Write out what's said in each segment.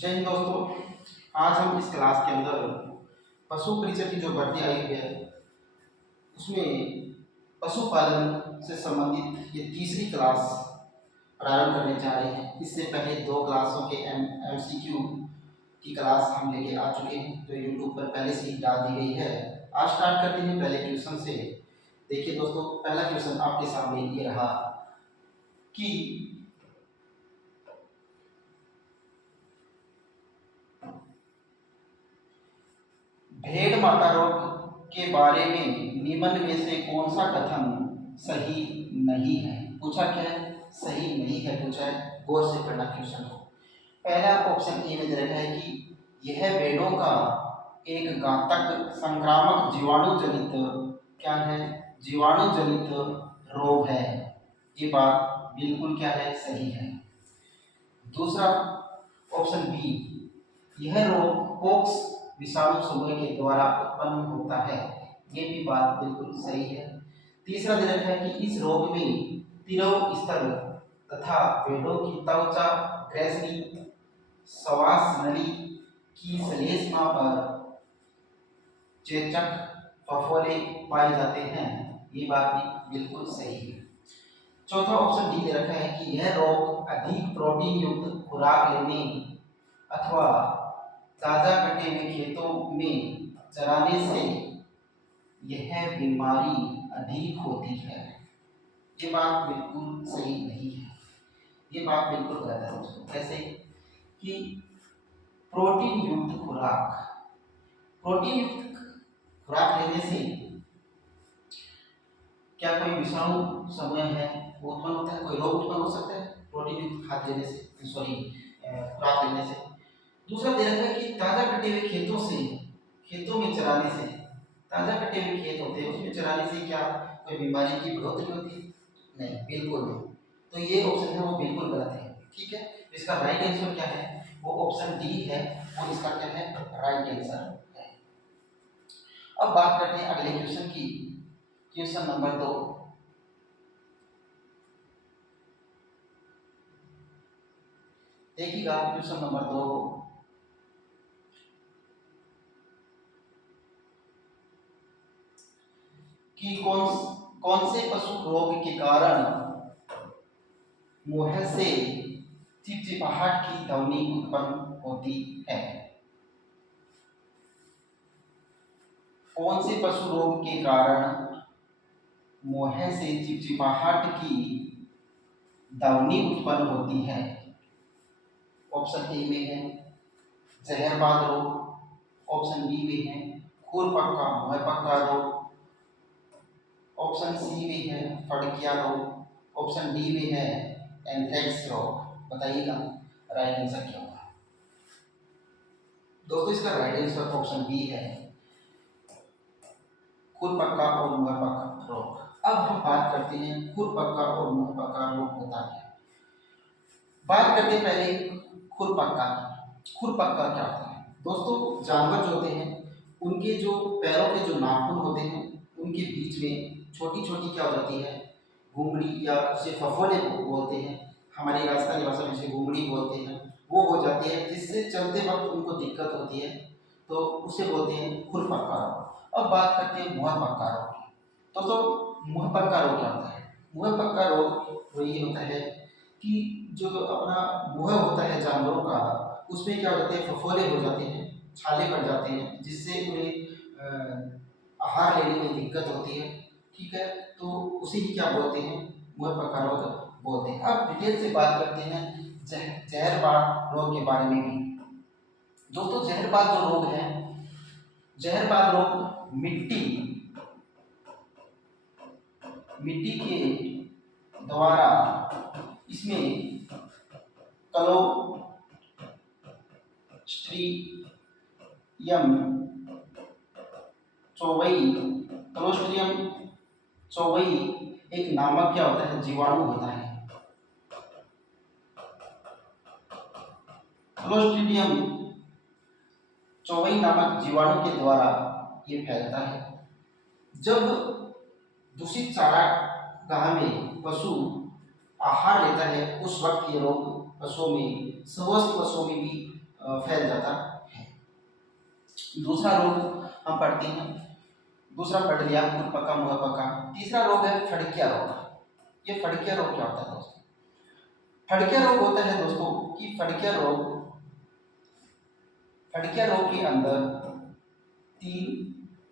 जय हिंद दोस्तों। आज हम इस क्लास के अंदर पशु परिचय की जो भर्ती आई है उसमें पशुपालन से संबंधित ये तीसरी क्लास प्रारंभ करने जा रहे हैं। इससे पहले दो क्लासों के MCQ की क्लास हम लेके आ चुके हैं जो यूट्यूब पर पहले से ही डाल दी गई है। आज स्टार्ट करते हैं पहले क्वेश्चन से। देखिए दोस्तों, पहला क्वेश्चन आपके सामने ये रहा कि भेड़ माता रोग के बारे में निम्न में से कौन सा कथन सही नहीं है। पूछा क्या है? सही नहीं है पूछा है। गौर से पढ़ना क्वेश्चन को। पहला ऑप्शन ए में दे रखा है कि यह भेड़ों का एक घातक संक्रामक जीवाणु जनित क्या है? जीवाणु जनित रोग है। ये बात बिल्कुल क्या है? सही है। दूसरा ऑप्शन बी, यह रोग पॉक्स विषाणु समूह के द्वारा उत्पन्न होता है। ये भी बात बिल्कुल सही है। तीसरा दे रखा है कि इस रोग में तिरव स्थल तथा भेड़ों की त्वचा, ग्रैसनी, श्वास नली की श्लेष्मा पर चेचक, फफोले पाए जाते हैं। ये बात भी बिल्कुल सही है। चौथा ऑप्शन डी दे रखा है कि यह रोग अधिक प्रोटीन युक्त खुराक लेने अथवा ताजा कटे हुए खेतों में चराने से यह बीमारी अधिक होती है। ये बात बिल्कुल सही नहीं है। ये बात बिल्कुल गलत है दोस्तों। कैसे कि प्रोटीन युक्त खुराक, प्रोटीन युक्त खुराक लेने से क्या कोई विषाणु समूह है वो उत्पन्न होता है? कोई रोग उत्पन्न हो सकता है प्रोटीन युक्त खाद्य लेने से, खुराक लेने से? दूसरा दे रखा है कि ताजा कटे हुए खेतों से, खेतों में चराने से, ताजा कटे हुए खेत होते हैं उसमें चराने से क्या कोई बीमारी की बढ़ोतरी होती है? नहीं, बिल्कुल नहीं। तो ये ऑप्शन है वो बिल्कुल गलत है। ठीक है, इसका राइट आंसर क्या है? वो ऑप्शन डी है और इसका क्या है? राइट आंसर है। अब बात करते हैं अगले क्वेश्चन की। Question number 2। देखिएगा क्वेश्चन नंबर 2 कि कौन से पशु रोग के कारण मुंह से चिपचिपाहट की ध्वनि उत्पन्न होती है? कौन से पशु रोग के कारण मुंह से चिपचिपाहट की ध्वनि उत्पन्न होती है? ऑप्शन ए में है जहरबाद रोग, ऑप्शन बी में है खुरपक्का मुंह पक्का रोग, ऑप्शन सी में है फड़किया रोग, ऑप्शन डी में है एंथ्रेक्स रोग। बताइएगा राइट आंसर क्या होगा? दोस्तों इसका राइट आंसर ऑप्शन बी है खुरपक्का और मुंह पक्का रोग। अब हम बात करते हैं खुरपक्का और मुंह पक्का रोग होता है। बात करते हैं पहले खुरपक्का की। खुरपक्का क्या होता है? दोस्तों जानवर जो होते हैं उनके जो पैरों के जो नाखून होते हैं उनके बीच में छोटी छोटी क्या हो जाती है? घुंगड़ी, या उसे फफोले बोलते हैं, हमारी राजस्थानी भाषा में इसे घुंगड़ी बोलते हैं, वो हो जाती है जिससे चलते वक्त उनको दिक्कत होती है, तो उसे बोलते हैं खुरपक्का रोग। अब बात करते हैं मुंह पक्का रोग की। तो मुंह पक्का रोग क्या होता है? मुंह पक्का रोग वो ये होता है कि जो अपना मुंह होता है जानवरों का उसमें क्या हो जाते हैं? फफोले हो जाते हैं, छाले पड़ जाते हैं, जिससे उन्हें आहार लेने में दिक्कत होती है। ठीक है, तो उसी ही क्या बोलते हैं? मुंह पक्का रोग बोलते हैं। अब डिटेल से बात करते हैं जहरबाद रोग के बारे में भी। दोस्तों जहरबाद जो रोग है, जहरबाद रोग मिट्टी के द्वारा इसमें क्लोस्ट्रिडियम चौवई एक नामक क्या होता है? जीवाणु होता है। क्लोस्ट्रिडियम चौवई नामक जीवाणु के द्वारा ये फैलता है। जब दूषित चारागाह में पशु आहार लेता है उस वक्त ये रोग पशुओं में, स्वस्थ पशुओं में भी फैल जाता है। दूसरा रोग हम पढ़ते हैं, दूसरा पढ़ लिया खुरपका मुहपका। तीसरा रोग है फड़किया रोग। ये फड़किया रोग क्या होता है दोस्तों? फड़किया रोग होता है दोस्तों कि फड़किया रोग के अंदर 3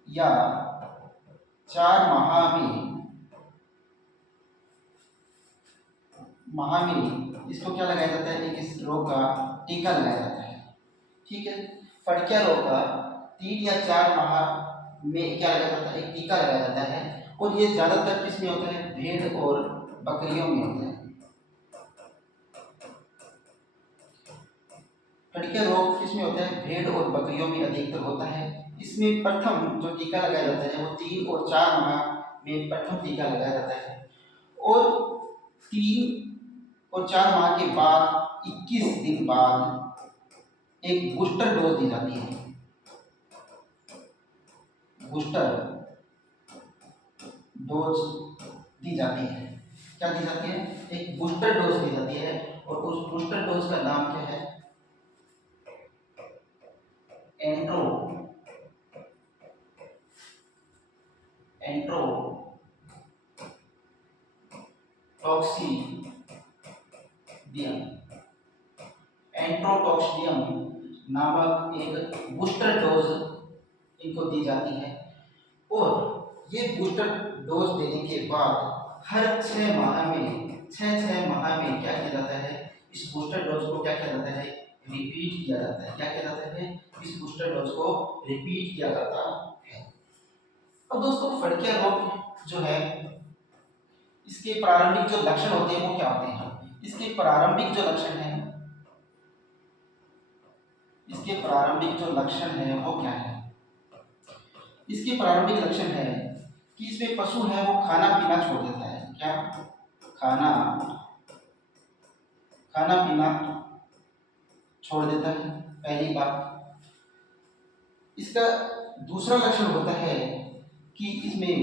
या 4 माह में इसको क्या लगाया जाता है, एक इस रोग का टीका लगाया जाता है। ठीक है, फड़किया रोग का 3 या 4 माह में क्या लगाया जाता है, एक टीका लगाया जाता है। और ये ज्यादातर किस में होता है, भेड़ और बकरियों में होता है। फड़किया रोग किस में होता है, भेड़ और बकरियों में अधिकतर होता है। इसमें प्रथम जो टीका लगाया जाता है वो 3 और 4 माह में प्रथम टीका लगाया जाता है। और 3 और 4 माह के बाद 21 दिन बाद एक बूस्टर डोज दी जाती है। बूस्टर डोज दी जाती है। क्या दी जाती है, एक बूस्टर डोज दी जाती है। और उस बूस्टर डोज का नाम क्या है, एंट्रोटॉक्सिडियम नामक एक बूस्टर डोज इनको दी जाती है। और ये बूस्टर डोज देने के बाद हर 6 माह में 6 माह में क्या किया जाता है, इस बूस्टर डोज को क्या किया जाता है, रिपीट किया जाता है। क्या किया जाता है, इस बूस्टर डोज को रिपीट किया जाता है। अब दोस्तों फड़किया रोग जो है, इसके प्रारंभिक जो लक्षण होते हैं वो क्या होते हैं? इसके प्रारंभिक जो लक्षण है, वो क्या है? इसके प्रारंभिक लक्षण है कि इसमें पशु है वो खाना पीना छोड़ देता है। क्या? खाना पीना छोड़ देता है, पहली बात। इसका दूसरा लक्षण होता है कि इसमें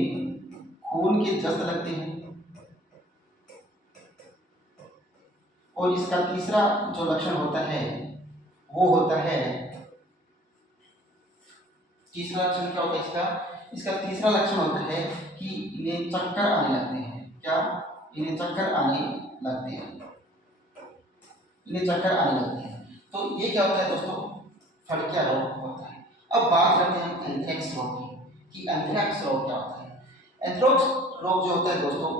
खून के जस्त लगते हैं। और इसका तीसरा जो लक्षण होता है वो होता है, तीसरा लक्षण क्या होता है इसका? इसका तीसरा लक्षण होता है कि इन्हें चक्कर आने लगते हैं। क्या? इन्हें चक्कर आने लगते हैं। तो ये क्या होता है दोस्तों, फड़किया रोग होता है। अब बात करते हैं एंथ्रेक्स रोग की, कि एंथ्रेक्स रोग क्या होता है। एंथ्रेक्स रोग जो होता है दोस्तों,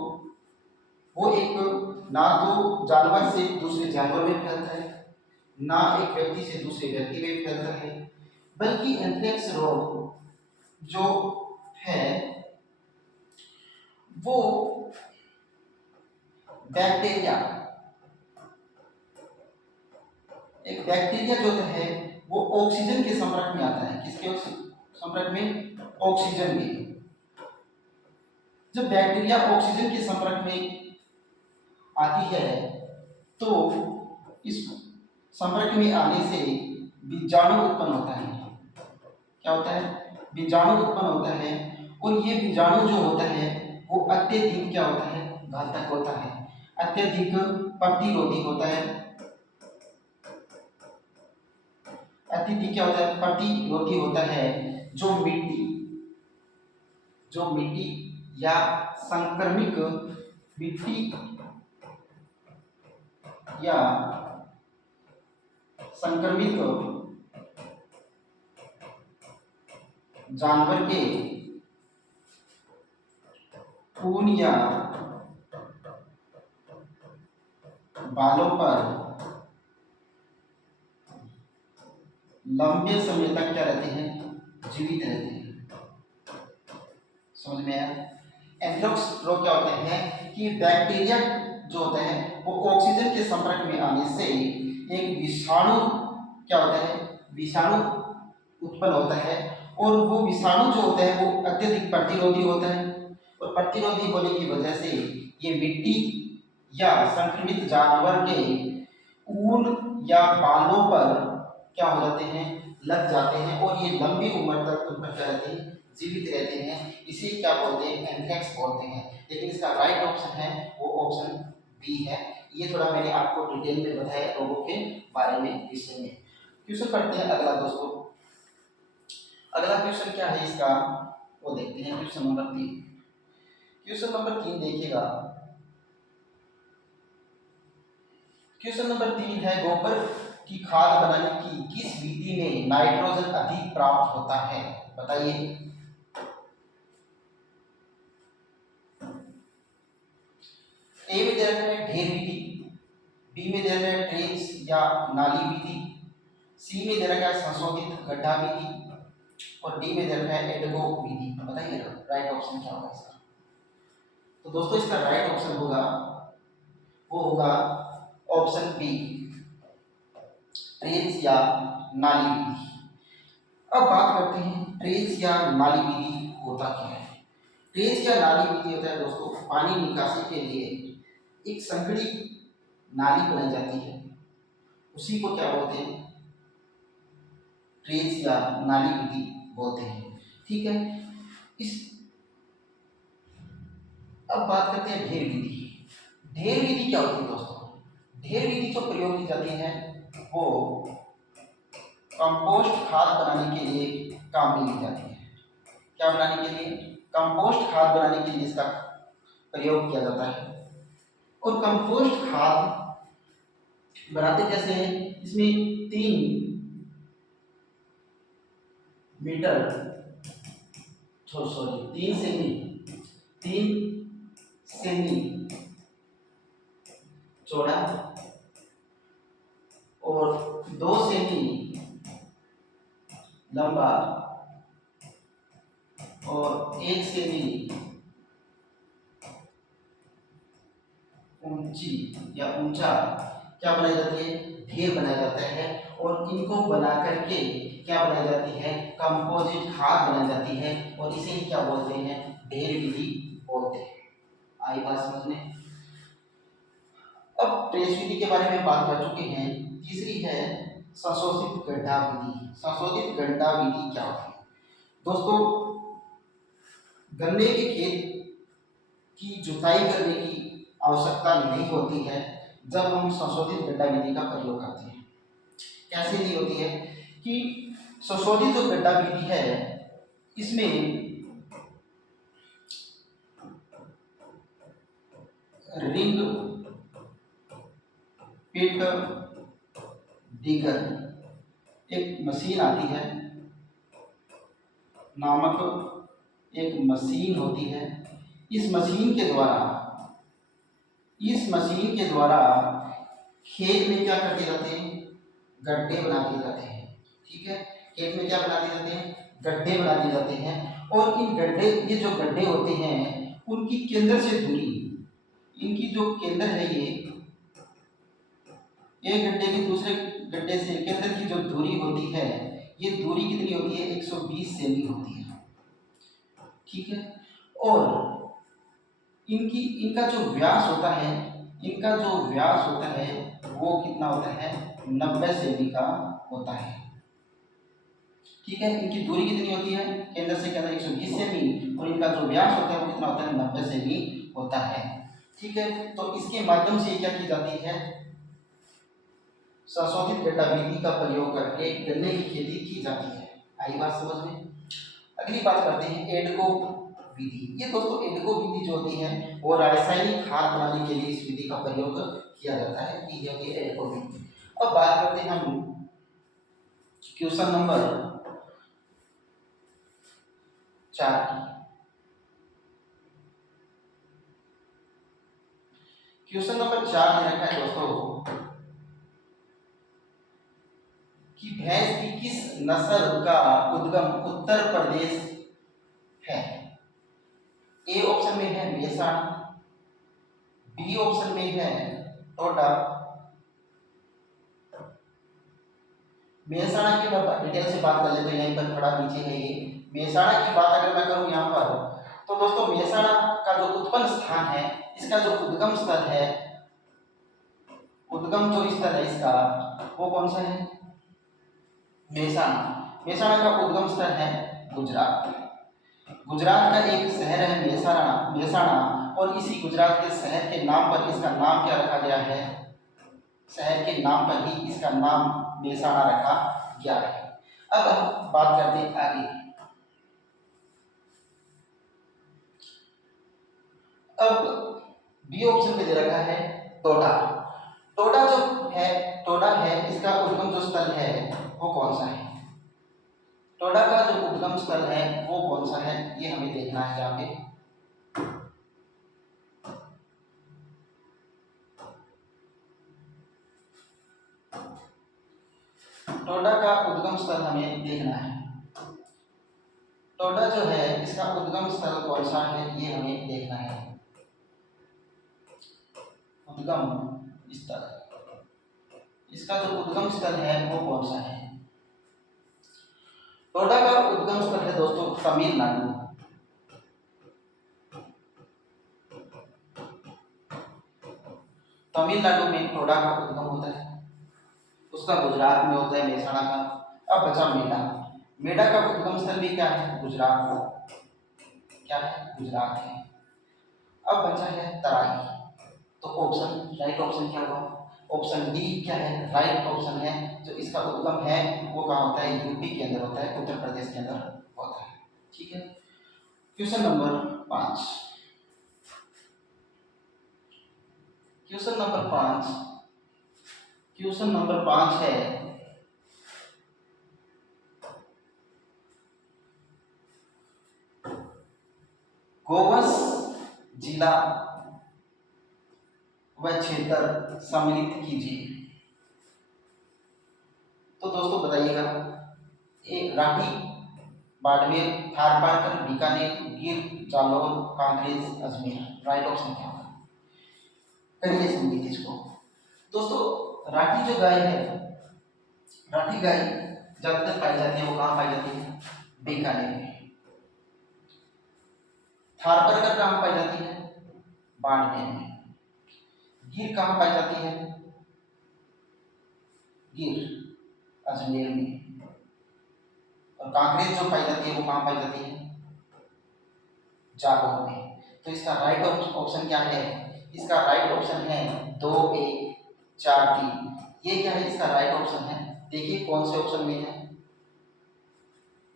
वो एक ना तो जानवर से दूसरे जानवर में फैलता है, ना एक व्यक्ति से दूसरे व्यक्ति में फैलता है, बल्कि एंथ्रेक्स रोग जो है वो एक बैक्टीरिया जो है वो ऑक्सीजन के संपर्क में आता है। किसके संपर्क में? ऑक्सीजन के। जब बैक्टीरिया ऑक्सीजन के संपर्क में आती है तो इस संपर्क में आने से बीजाणु उत्पन्न होता है। क्या होता है? बीजाणु उत्पन्न होता है। और ये बीजाणु जो होता है वो अत्यधिक क्या होता है, घातक होता है, अत्यधिक प्रतिरोधी होता है। अत्यधिक क्या होता है, प्रतिरोधी होता है। जो मिट्टी या संक्रमित मिट्टी या संक्रमित जानवर के खून या बालों पर लंबे समय तक क्या रहते हैं, जीवित रहते हैं। समझ में आया? एंथ्रेक्स रोग क्या होते हैं कि बैक्टीरिया जो होता है वो ऑक्सीजन के संपर्क में आने से एक विषाणु क्या होता है, विषाणु उत्पन्न होता है। और वो विषाणु जो होता है वो अत्यधिक प्रतिरोधी होता है। और प्रतिरोधी होने की वजह से ये मिट्टी या संक्रमित जानवर के ऊन या बालों पर क्या हो जाते हैं, लग जाते हैं। और ये लंबी उम्र तक उन पर क्या रहते हैं, जीवित रहते हैं। इसे क्या बोलते हैं, एंथ्रेक्स बोलते हैं। लेकिन इसका राइट ऑप्शन है वो ऑप्शन बी है। ये थोड़ा मैंने आपको डिटेल में बताया रोगों के बारे में, विषय में। क्वेश्चन पढ़ते हैं अगला दोस्तों। अगला क्वेश्चन क्या है इसका वो देखते हैं। Question number 3। क्वेश्चन नंबर 3 देखिएगा। क्वेश्चन नंबर 3 है गोबर की खाद बनाने की किस विधि में नाइट्रोजन अधिक प्राप्त होता है, बताइए। ए में दे रखा है ढेर विधि, बी में दे रखा है ट्रेंच या नाली विधि, सी में दे रखा है संशोधित गड्ढा विधि और डी में दे रखा है एडगो विधि। बताइए राइट ऑप्शन क्या होगा इसका। तो दोस्तों इसका राइट ऑप्शन होगा वो होगा ऑप्शन बी, ट्रेंच या नाली विधि। अब बात करते हैं ट्रेंच या नाली विधि होता क्या है। ट्रेंच या नाली विधि होता है दोस्तों पानी निकासी के लिए एक संकड़ी नाली बनाई जाती है, उसी को क्या बोलते हैं, ट्रेंच या नाली विधि बोलते हैं। ठीक है। इस अब बात करते हैं ढेर विधि। ढेर विधि क्या होती है दोस्तों। ढेर विधि जो प्रयोग की जाती है वो कंपोस्ट खाद बनाने के लिए काम में ली जाती है। क्या बनाने के लिए, कंपोस्ट खाद बनाने के लिए इसका प्रयोग किया जाता है। और कंपोस्ट खाद बनाते कैसे हैं, इसमें 3 मीटर सॉरी 3 सेमी चौड़ा और 2 सेमी लंबा और 1 सेमी ऊंची या ऊंचा क्या बनाई जाती है, ढेर बनाया जाता है। और इनको बना करके क्या बनाई जाती है, कंपोजिट खाद बनाई जाती है और इसे ही क्या बोलते हैं, ढेर विधि बोलते हैं। आई बात समझ में। अब ट्रेंच विधि के बारे में बात कर चुके हैं। तीसरी है संशोधित गड्ढा विधि। संशोधित गड्ढा विधि क्या होती है दोस्तों, गन्ने के खेत की जुताई करने की आवश्यकता नहीं होती है जब हम संशोधित गड्ढा विधि का प्रयोग करते हैं। कैसे नहीं होती है कि संशोधित जो गड्ढा विधि है इसमें रिंग पिट डिगर एक मशीन आती है नामक एक मशीन होती है। इस मशीन के द्वारा खेत में क्या करते जाते हैं, गड्ढे बना दिए जाते हैं। ठीक है। खेत में क्या बना दिए जाते हैं, गड्ढे बना दिए जाते हैं। और इन गड्ढे, ये जो गड्ढे होते हैं उनकी केंद्र से दूरी, इनकी जो केंद्र है ये एक गड्ढे की दूसरे गड्ढे से केंद्र की जो दूरी होती है ये दूरी कितनी होती है, 120 सेमी होती है। ठीक है। और इनका जो व्यास होता है, वो कितना होता है, 90 सेमी का होता है। ठीक है। इनकी दूरी कितनी होती है, केंद्र से केंद्र 120 सेमी और इनका जो व्यास होता है वो कितना होता है, 90 सेमी होता है। ठीक है। तो इसके माध्यम से क्या की जाती है, संशोधित गड्ढा विधि का प्रयोग करके गन्ने की खेती की जाती है। आई बात समझ में। अगली बात करते हैं एडगो विधि। ये दोस्तों एडगो विधि जो होती है वो रासायनिक खाद बनाने के लिए इस विधि का प्रयोग किया जाता है। ये होती है एडगो विधि। अब बात करते हैं हम क्वेश्चन नंबर 4 की। क्वेश्चन नंबर 4 में रखा है दोस्तों कि भैंस की किस नस्ल का उद्गम उत्तर प्रदेश है। ए ऑप्शन में है मेहसाणा, बी ऑप्शन में है टोडा। मेहसाणा की डिटेल से बात कर लेते हैं, यहीं पर थोड़ा नीचे है ये। मेहसाणा की बात अगर मैं करूं यहाँ पर तो दोस्तों मेहसाणा का जो उत्पन्न स्थान है, इसका जो उद्गम स्थल है, उद्गम जो स्थल है इसका वो कौन सा है, मेहसाणा का उद्गम स्थल है गुजरात। गुजरात का एक शहर है मेहसाणा और इसी गुजरात के शहर के नाम पर इसका नाम क्या रखा गया है, शहर के नाम पर ही इसका नाम मेहसाणा रखा गया है। अब हम बात करते हैं आगे। अब बी ऑप्शन में दे रखा है टोडा। टोडा जो है, टोडा है इसका उद्गम जो स्थल है वो कौन सा है? टोडा का जो उद्गम स्थल है वो कौन सा है, ये हमें देखना है यहाँ पे। टोडा का उद्गम स्थल हमें देखना है। टोडा जो है इसका उद्गम स्थल कौन सा है ये हमें देखना है। उद्गम स्थल, इसका जो उद्गम स्थल है वो कौन सा है? टोडा का उद्गम स्थल है दोस्तों तमिलनाडु। तमिलनाडु में टोडा का उद्गम होता है, उसका गुजरात में होता है मेहसाणा का। अब बचा मेडा। मेडा का उद्गम स्थल भी क्या है? गुजरात का। क्या है? गुजरात है। अब बचा है तराई। तो ऑप्शन, राइट ऑप्शन क्या होगा? ऑप्शन डी क्या है? राइट ऑप्शन है। जो इसका उद्गम है वो कहाँ होता है? यूपी के अंदर होता है, उत्तर प्रदेश के अंदर होता है। ठीक है। Question number 5। Question number 5, question number 5 है गोवंश जिला व क्षेत्र सम्मिलित कीजिए। तो दोस्तों बताइएगा, ए राठी, बाड़मेर, थारपारकर, बीकानेर, गिर, जालौर, कांकरेज, अजमेर। राइट ऑप्शन क्या होगा? करिए समझिए इसको। दोस्तों राठी जो गाय है, राठी गाय ज्यादातर पाई जाती है वो कहाँ पाई जाती है? बीकानेर में। थारपारकर कहाँ पाई जाती है? बाड़मेर में। गिर कहाँ पाई जाती है? गिर अजमेर में। और कांकरेज जो पाई जाती है वो कहाँ पाई जाती है? जालौर में। तो इसका राइट ऑप्शन क्या है? इसका राइट ऑप्शन है 2 1 4 3। ये क्या है? इसका राइट ऑप्शन है। देखिए कौन से ऑप्शन में है?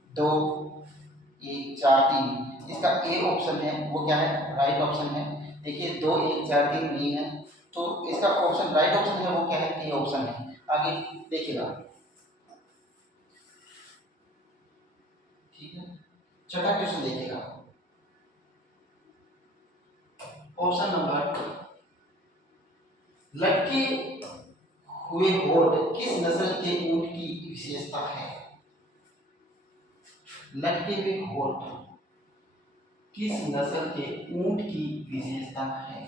2 1 4 3। इसका ए ऑप्शन है वो क्या है? राइट ऑप्शन है। देखिए 2 1 4 3 नहीं है, तो इसका ऑप्शन राइट ऑप्शन है वो क्या है? ए ऑप्शन है। आगे देखिएगा। ठीक है। छठा क्वेश्चन देखिएगा। ऑप्शन नंबर, लटके हुए होठ किस नस्ल के ऊंट की विशेषता है? लटके हुए होठ किस नस्ल के ऊंट की विशेषता है?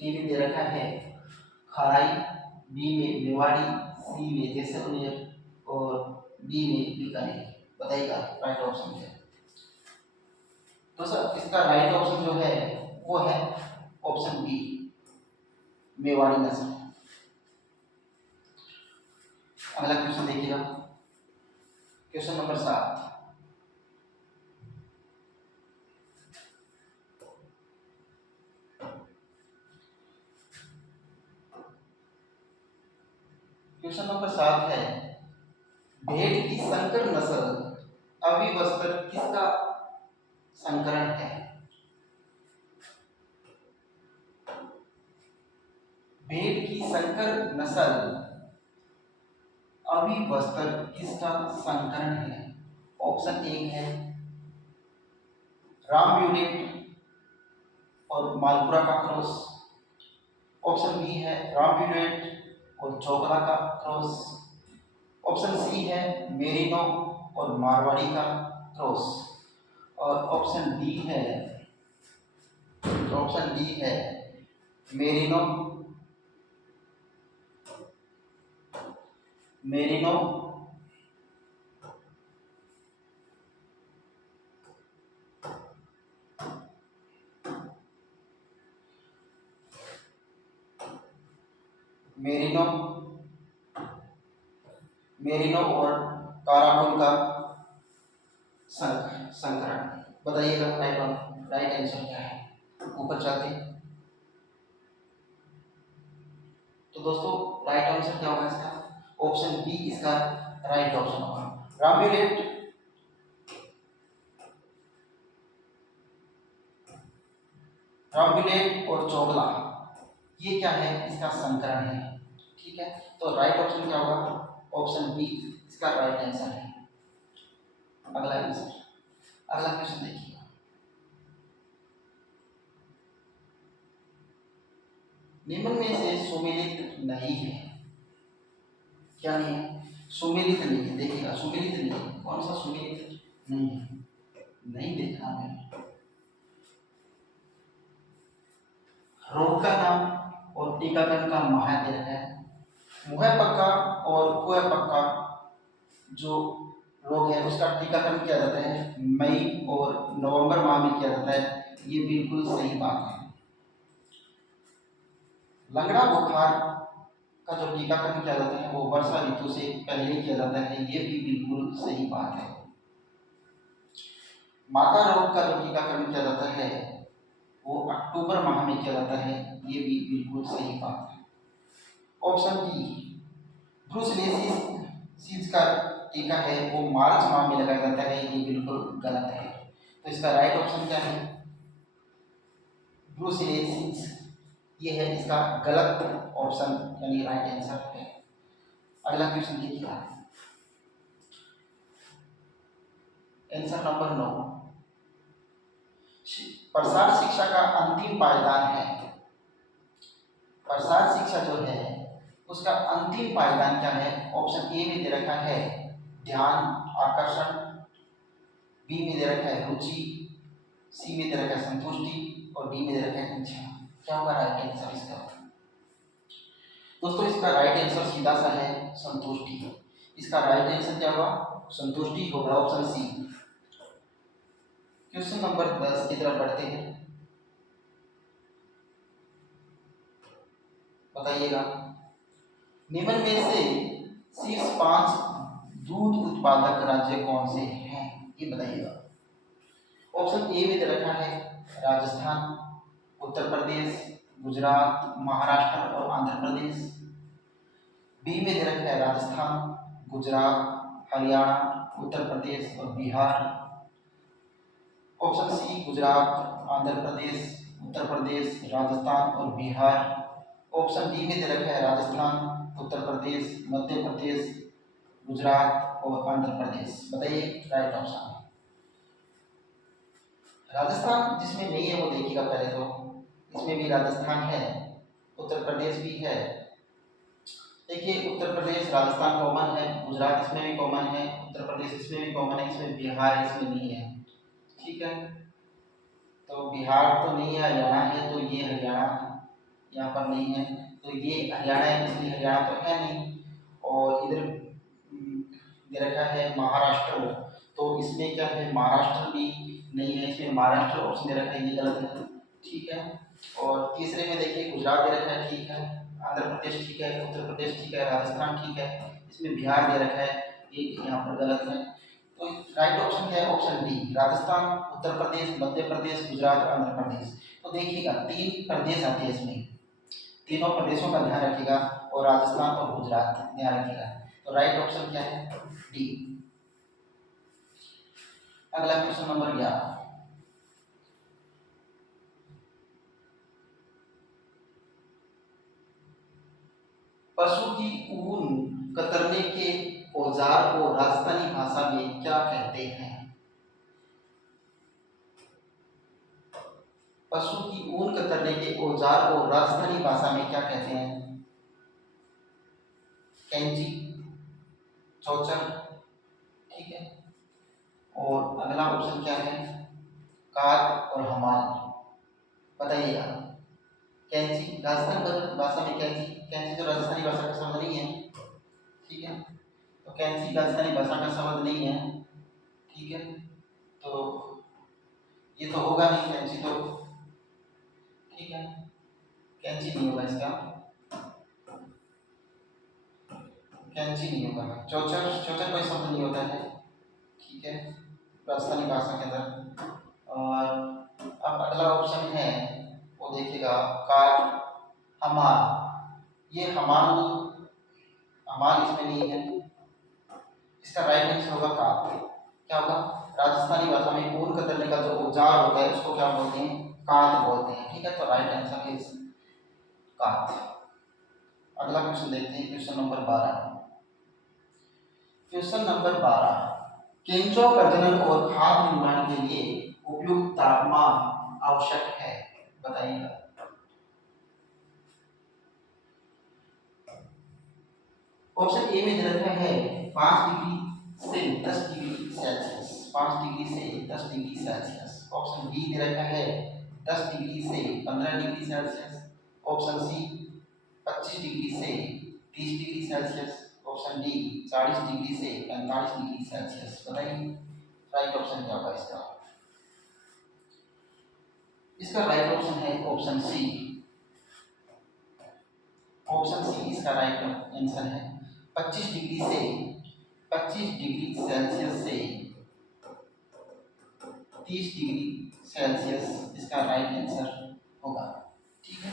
ए में दे रखा है खराई, बी में मेवाड़ी, सी में जैसलमेर और डी में बीकानेर। बताइएगा राइट ऑप्शन है। तो सर इसका राइट ऑप्शन जो है वो है ऑप्शन बी, मेवाड़ी नस्ल। अगला क्वेश्चन देखिएगा। Question number 7। क्वेश्चन नंबर 7 है भेड़ की संकर नस्ल अविवस्त्र किसका संकरण है? भेड़ की संकर नस्ल अविवस्त्र किसका संकरण है? ऑप्शन ए है राम ब्यूनेट और मालपुरा का क्रॉस। ऑप्शन बी है राम ब्यूनेट और चोकला का क्रॉस। ऑप्शन सी है मेरिनो और मारवाड़ी का क्रॉस। और ऑप्शन डी है, ऑप्शन डी है मेरिनो, मेरिनो मेरिनो मेरिनो और काराकुल का संकरण। बताइएगा राइट आंसर क्या है? ऊपर चलते। तो दोस्तों राइट आंसर क्या होगा इसका? ऑप्शन बी इसका राइट ऑप्शन होगा। रामबुलेट, रामबुलेट और चोगला ये क्या है? इसका संकरण है। ठीक है, तो राइट ऑप्शन क्या होगा? ऑप्शन बी इसका राइट आंसर है। अगला आंसर, अगला क्वेश्चन देखिए। निम्न में से सुमेलित नहीं है। क्या नहीं है? सुमेलित नहीं है। देखिएगा, सुमेलित नहीं है। कौन सा सुमेलित नहीं है? नहीं देखा मैंने। रोग का नाम और टीकाकरण का माह दे रखा है। मुहै पक्का और कुए पक्का जो रोग है उसका टीकाकरण किया जाता है मई और नवंबर माह में किया जाता है। ये बिल्कुल सही बात है। लंगड़ा बुखार का जो टीकाकरण किया जाता है वो वर्षा ऋतु से पहले किया जाता है। ये भी बिल्कुल सही बात है। माता रोग का जो टीकाकरण किया जाता है वो अक्टूबर माह में किया जाता है। ये भी बिल्कुल सही बात है। ऑप्शन डी ब्रूसेलोसिस का टीका है वो मार्च माह में लगाया जाता है। ये बिल्कुल गलत है। तो इसका राइट ऑप्शन क्या है? ब्रूसेलोसिस, ये है इसका गलत ऑप्शन यानी राइट आंसर है। अगला क्वेश्चन देखिए, आंसर नंबर 9। प्रसार शिक्षा का अंतिम पायदान है। प्रसार शिक्षा जो है उसका अंतिम पायदान क्या है? ऑप्शन ए में दे रखा है ध्यान आकर्षण, बी में दे रखा है रुचि, सी में दे रखा है संतुष्टि और डी में दे रखा है इच्छा। क्या होगा राइट आंसर इसका? दोस्तों इसका राइट आंसर सीधा सा है संतुष्टि। इसका राइट आंसर क्या होगा? संतुष्टि होगा, ऑप्शन सी। क्वेश्चन नंबर 10 की तरफ बढ़ते हैं। बताइएगा, निम्न में से शीर्ष 5 दूध उत्पादक राज्य कौन से हैं? ये बताइएगा। ऑप्शन ए में दे रखा है राजस्थान, उत्तर प्रदेश, गुजरात, महाराष्ट्र और आंध्र प्रदेश। बी में दे रखा है राजस्थान, गुजरात, हरियाणा, उत्तर प्रदेश और बिहार। ऑप्शन सी गुजरात, आंध्र प्रदेश, उत्तर प्रदेश, राजस्थान और बिहार। ऑप्शन डी में दे रखा है राजस्थान, उत्तर प्रदेश, मध्य प्रदेश, गुजरात और आंध्र प्रदेश। बताइए राइट ऑप्शन। राजस्थान जिसमें नहीं है वो देखिएगा पहले तो, इसमें भी राजस्थान है, उत्तर प्रदेश भी है। देखिए उत्तर प्रदेश राजस्थान कॉमन है, गुजरात इसमें भी कॉमन है, उत्तर प्रदेश इसमें भी कॉमन है, इसमें बिहार इसमें नहीं है। ठीक है, तो बिहार तो नहीं है, हरियाणा है, तो ये हरियाणा यहाँ पर नहीं है, तो ये हरियाणा है, इसलिए हरियाणा तो है नहीं। और इधर दे रखा है महाराष्ट्र, तो इसमें क्या है? महाराष्ट्र भी नहीं है, इसमें महाराष्ट्र ऑप्शन दे रखा है, ये गलत है। ठीक है, और तीसरे में देखिए गुजरात दे रखा है, ठीक है, आंध्र प्रदेश ठीक है, उत्तर प्रदेश ठीक है, राजस्थान ठीक है, इसमें बिहार दे रखा है, ये यहाँ पर गलत है। तो राइट ऑप्शन क्या है? ऑप्शन डी राजस्थान, उत्तर प्रदेश, मध्य प्रदेश, गुजरात और आंध्र प्रदेश। तो देखिएगा 3 प्रदेश आते हैं इसमें, तीनों प्रदेशों का ध्यान रखिएगा और राजस्थान और गुजरात ध्यान रखिएगा। तो राइट ऑप्शन क्या है? डी। अगला क्वेश्चन नंबर 11। पशु की ऊन कतरने के औजार को राजस्थानी भाषा में क्या कहते हैं? पशु की ऊन कतरने के औजार को राजस्थानी भाषा में क्या कहते हैं? कैंची, चौचर, ठीक है, और अगला ऑप्शन क्या है? काट और हमाल। बताइएगा। कैंची राजस्थानी भाषा में कैंची, कैंची तो राजस्थानी भाषा का शब्द नहीं है। ठीक है, तो कैंची राजस्थानी भाषा का शब्द नहीं है। ठीक है, तो ये तो होगा नहीं कैंची तो। ठीक है, कैंची नहीं होगा इसका, कैंची नहीं होगा। चौचर, चौचर कोई शब्द नहीं होता है। ठीक है, राजस्थानी भाषा के अंदर। और अब अगला ऑप्शन है वो देखिएगा काट हमार। ये हमाल, हमाल इसमें नहीं है। इसका राइट आंसर होगा कात। क्या होगा? राजस्थानी भाषा में ऊन कतरने का जो औजार होता है उसको क्या बोलते हैं? कात बोलते हैं। ठीक है, तो राइट आंसर इज कात। अगला क्वेश्चन देखते हैं, क्वेश्चन नंबर 12। क्वेश्चन नंबर 12, केंचुआ प्रजनन और खाद्य निर्माण के लिए उपयुक्त तापमान आवश्यक है, बताइएगा। ऑप्शन ए में दे रखा है 5 डिग्री से 10 डिग्री सेल्सियस, 5 डिग्री से 10 डिग्री सेल्सियस। ऑप्शन बी दे रखा है 10 डिग्री से 15 degree Celsius. Option C 25 degree से 30 degree Celsius. Option D 40 degree से 45 डिग्री सेल्सियस। बताइए राइट ऑप्शन क्या होगा इसका? इसका राइट ऑप्शन है ऑप्शन सी। ऑप्शन सी इसका राइट आंसर है। 25 डिग्री से 25 डिग्री सेल्सियस से 30 डिग्री सेल्सियस इसका राइट आंसर होगा। ठीक है,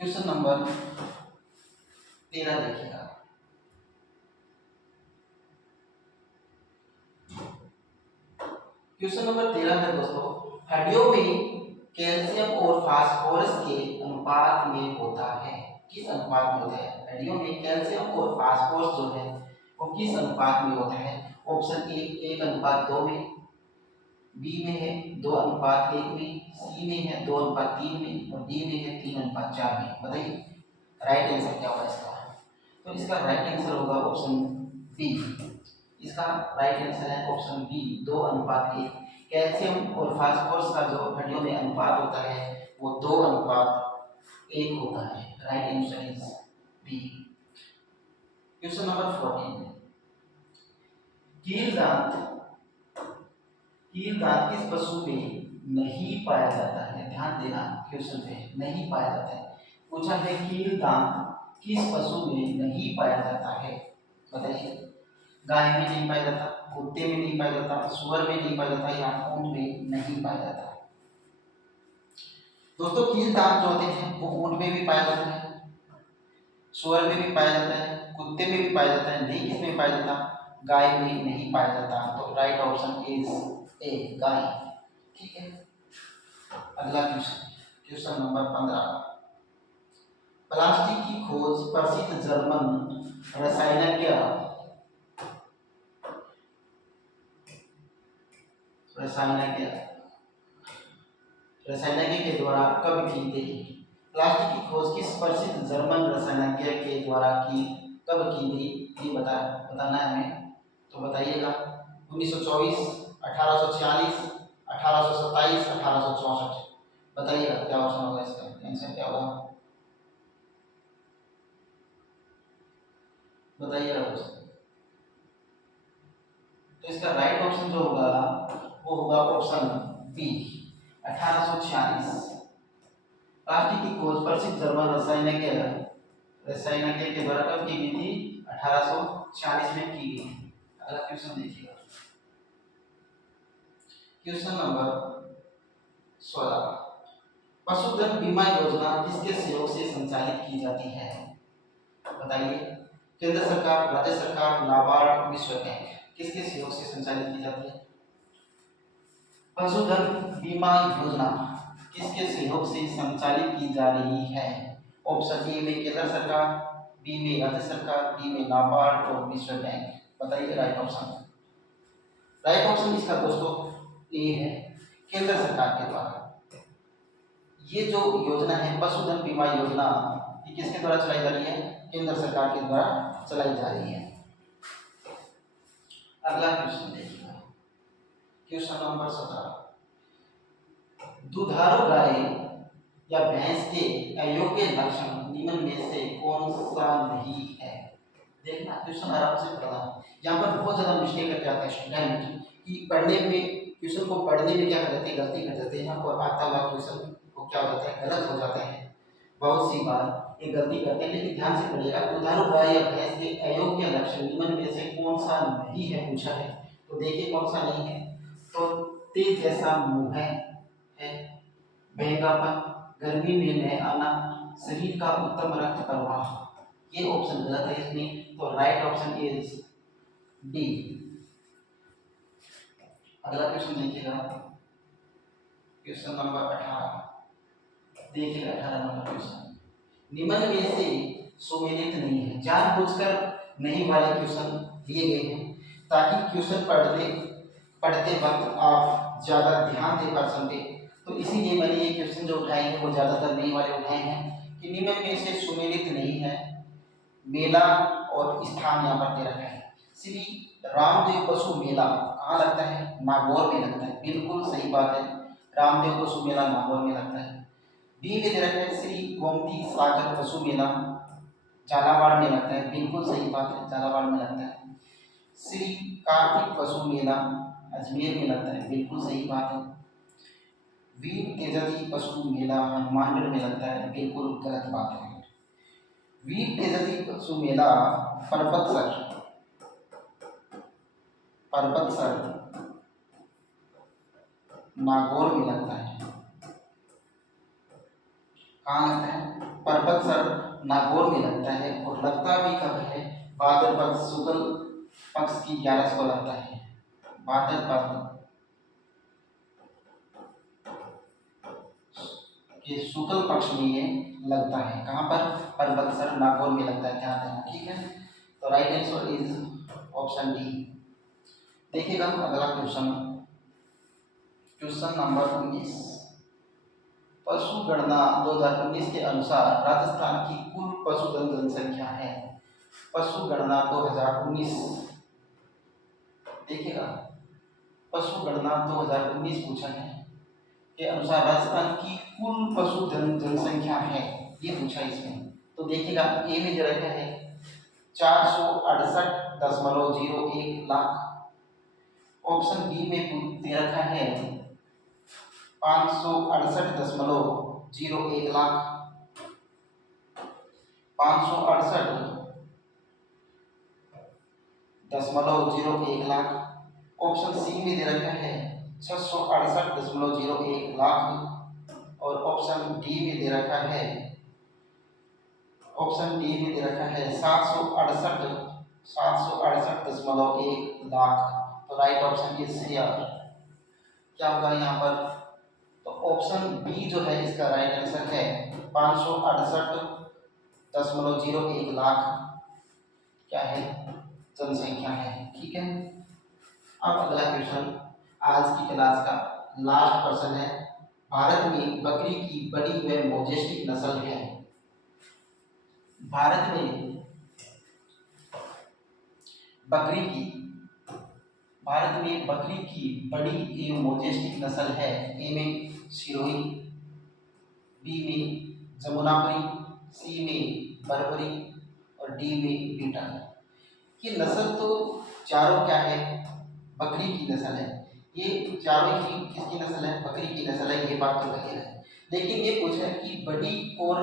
क्वेश्चन नंबर 13 देखिएगा। क्वेश्चन नंबर 13 है दोस्तों, हड्डियों में कैल्शियम और फास्फोरस के अनुपात में होता है। किस अनुपात में होता है? हड्डियों में कैल्शियम और फास्फोरस जो है वो किस अनुपात में होता है? ऑप्शन ए 1:2 में, बी में है 2:1 में, सी में है 2:3 में और डी में है 3:4 में। बताइए राइट आंसर क्या होगा इसका? तो इसका राइट आंसर होगा ऑप्शन बी। इसका राइट आंसर है ऑप्शन बी 2:1। कैल्शियम और फास्फोरस का जो हड्डियों में अनुपात होता है वो 2:1 होता है। Right answer is B. Question number 14, कील दांत किस पशु में नहीं पाया जाता है? ध्यान देना क्वेश्चन पे, नहीं पाया जाता है। पूछा है कील दांत किस पशु में नहीं पाया जाता है? बताइए। गाय में नहीं पाया जाता, कुत्ते में नहीं पाया जाता, सुअर में नहीं पाया जाता या ऊंट में नहीं पाया जाता। दोस्तों कील दांत जो होते हैं वो ऊंट में भी पाया जाता है, सुअर में भी पाया जाता है, कुत्ते में भी पाया जाता है, नहीं किसमें पाया जाता? गाय में नहीं पाया जाता। तो राइट ऑप्शन इज ए, गाय। ठीक है, अगला क्वेश्चन, क्वेश्चन नंबर 15, प्लास्टिक की खोज प्रसिद्ध जर्मन रसायनज्ञ रसायनज्ञ के द्वारा कब की गई? प्लास्टिक की खोज किस प्रसिद्ध जर्मन रसायनज्ञ के द्वारा कब की गई? ये बताना है हमें। तो बताइएगा 1924, 1846, 1827, 1864। बताइएगा क्या ऑप्शन होगा इसका? आंसर क्या होगा? बताइएगा दोस्तों। तो इसका राइट ऑप्शन जो होगा वो होगा ऑप्शन बी 1846। प्लास्टिक की खोज प्रसिद्ध जर्मन रसायनज्ञ के द्वारा कब की गई थी? 1846 में की गई थी। अगला क्वेश्चन देखिएगा, क्वेश्चन नंबर 16, पशुधन बीमा योजना किसके सहयोग से संचालित की जाती है? बताइए। केंद्र सरकार, राज्य सरकार, नाबार्ड, विश्व बैंक, किसके सहयोग से संचालित की जाती है? पशुधन बीमा योजना किसके सहयोग से संचालित की जा रही है? ऑप्शन ए में केंद्र सरकार, बी में राज्य सरकार, डी में नाबार्ड और विश्व बैंक। बताइए राइट ऑप्शन। राइट ऑप्शन इसका दोस्तों ए है, केंद्र सरकार के द्वारा। ये जो योजना है पशुधन बीमा योजना, ये किसके द्वारा चलाई जा रही है? केंद्र सरकार के द्वारा चलाई जा रही है। अगला क्वेश्चन देखिएगा, क्वेश्चन नंबर 17, दुधारू गाय या भैंस के अयोग्य लक्षण निम्न में से कौन सा नहीं है? देखना क्वेश्चन आराम से पढ़ना। यहाँ पर बहुत ज्यादा मिस्टेक कर जाते हैं स्टूडेंट कि पढ़ने में, क्वेश्चन को पढ़ने में क्या कर जाते हैं? गलती कर जाते हैं और आता हुआ क्वेश्चन को क्या हो जाता है? गलत हो जाते हैं। बहुत सी बार ये गलती करते हैं, लेकिन ध्यान से पढ़िएगा। दुधारू गाय या भैंस के अयोग्य लक्षण निम्न में से कौन सा नहीं है पूछा है। तो देखिए कौन सा नहीं है। तो तेज जैसा मुंह है, महंगापन, गर्मी में न आना, शरीर का उत्तम रक्त प्रवाह, ये ऑप्शन गलत है इसमें, तो राइट ऑप्शन इज डी। अगला क्वेश्चन देखिएगा, क्वेश्चन नंबर 18। देखिएगा 18 नंबर क्वेश्चन, निम्न में से सुमेलित नहीं है। जानबूझकर नहीं वाले क्वेश्चन दिए गए हैं ताकि क्वेश्चन पढ़ते वक्त आप ज़्यादा ध्यान दे पा सके, तो इसीलिए मैंने ये क्वेश्चन जो उठाए हैं वो ज़्यादातर नहीं वाले उठाए हैं कि निम्न में से सुमेलित नहीं है। मेला और स्थान यहाँ पर दे रखा है, श्री रामदेव पशु मेला कहाँ लगता है? नागौर में लगता है, बिल्कुल सही बात है, रामदेव पशु मेला नागौर में लगता है। बी में दे रखा है श्री गोमती सागर पशु मेला झालावाड़ में लगता है, बिल्कुल सही बात है, झालावाड़ में लगता है। श्री कार्तिक पशु मेला अजमेर में लगता है, बिल्कुल सही बात है। वीर तेजस्वी पशु मेला हनुमानगढ़ में लगता है, बिल्कुल गलत बात है। वीर तेजस्वी पशु मेला पर्वतसर नागौर में लगता है। कहाँ लगता है? पर्वतसर नागौर में लगता है, और लगता भी कब है? भाद्रपद शुक्ल पक्ष की 11 को लगता है। भाद्रपद के शुक्ल पक्ष में ये लगता है। कहाँ पर? पर्वतसर नागौर में लगता है, ध्यान देना, ठीक है। तो right answer is option D. देखिएगा अगला क्वेश्चन, क्वेश्चन नंबर 19। पशु गणना 2019 के अनुसार राजस्थान की कुल पशुधन जनसंख्या है। पशु गणना 2019, देखिएगा पशु गणना 2019 पूछा है के अनुसार राजस्थान की कुल पशुधन जनसंख्या है, ये पूछा इसमें। तो देखिएगा ए में दे रखा है 468.01 लाख। ऑप्शन बी में दे रखा है 568.01 लाख, 568.01 लाख। ऑप्शन सी में दे रखा है 668.01 लाख, और ऑप्शन डी में दे रखा है 768.1 लाख। तो राइट ऑप्शन इज हियर, क्या होगा यहाँ पर? तो ऑप्शन बी जो है इसका राइट आंसर है 568.01 लाख क्या है? जनसंख्या है, ठीक है। अब अगला क्वेश्चन, आज की क्लास का लास्ट क्वेश्चन है। भारत में बकरी की बड़ी व मोजेस्टिक नस्ल है। भारत में बकरी की बड़ी एवं मोजेस्टिक नस्ल है। ए में सिरोही, बी में जमुनापुरी, सी में बर्बरी, और डी में बीटल। ये नस्ल तो चारों क्या है? बकरी की नस्ल है। ये चारों की किसकी नस्ल है? बकरी की नस्ल है, ये बात तो क्लियर है। लेकिन ये पूछा है कि बड़ी और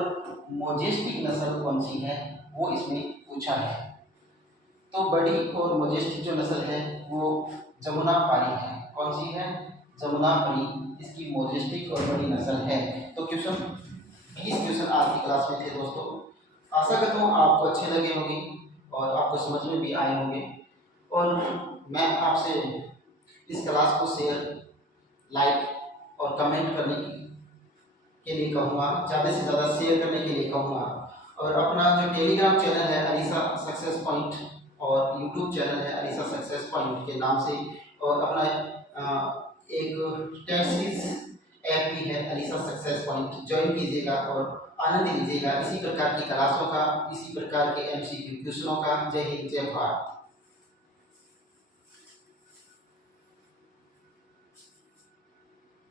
मोजेस्टिक नस्ल कौन सी है, वो इसमें पूछा है। तो बड़ी और मोजेस्टिक जो नस्ल है वो जमुनापारी है। कौन सी है? जमुनापारी इसकी मोजेस्टिक और बड़ी नस्ल है। तो क्वेश्चन 20 क्वेश्चन आज की क्लास में थे दोस्तों। आशा करता हूँ आपको अच्छे लगे होंगे और आपको समझ में भी आए होंगे। और मैं आपसे इस क्लास को शेयर, लाइक और कमेंट करने के लिए कहूँगा, ज़्यादा से ज़्यादा शेयर करने के लिए कहूँगा। और अपना जो टेलीग्राम चैनल है अलीसा सक्सेस पॉइंट, और यूट्यूब चैनल है अलीसा सक्सेस पॉइंट के नाम से, और अपना एक टेस्ट सीरीज ऐप भी है अलीसा सक्सेस पॉइंट, ज्वाइन कीजिएगा और आनंद लीजिएगा इसी प्रकार की क्लासों का, इसी प्रकार के MCQ क्वेश्चनों का। जय हिंद, जय भारत।